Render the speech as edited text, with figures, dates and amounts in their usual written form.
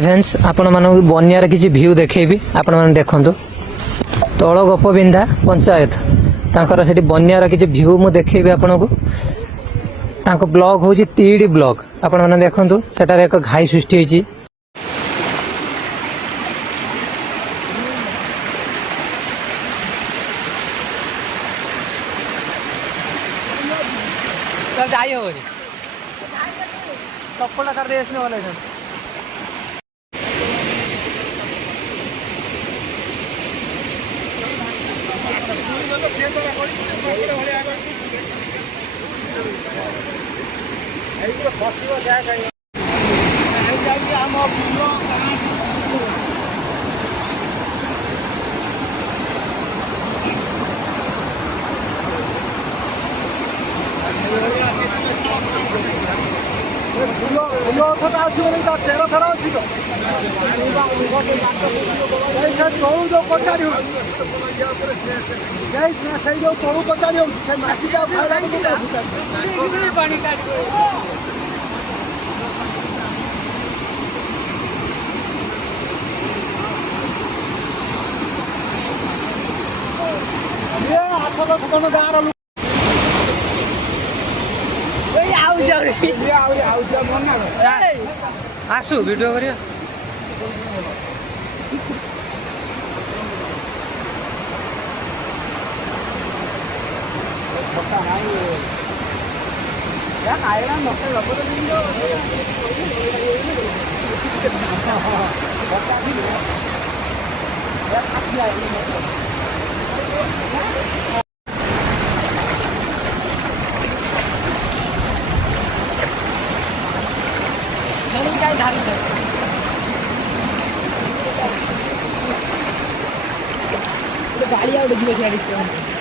friends आपण मानक बनियार किसी भ्यू देखेबी आपण माने देखंतु तळ गोपबिंधा पंचायत तांकर सेठी बनियार किसी भ्यू मु देखेबी आपण को तांको ब्लॉक होची टीडी ब्लॉक आपण माने देखंतु सेटार एक घाई सृष्टि होची तो जाई होरी कपड़ा कर दे इसने वाले चेहरा सारा अच्छी तो तलू पचारि तलू पचारि आठ दस जन गाँव आसु वीडियो करियो गाड़ी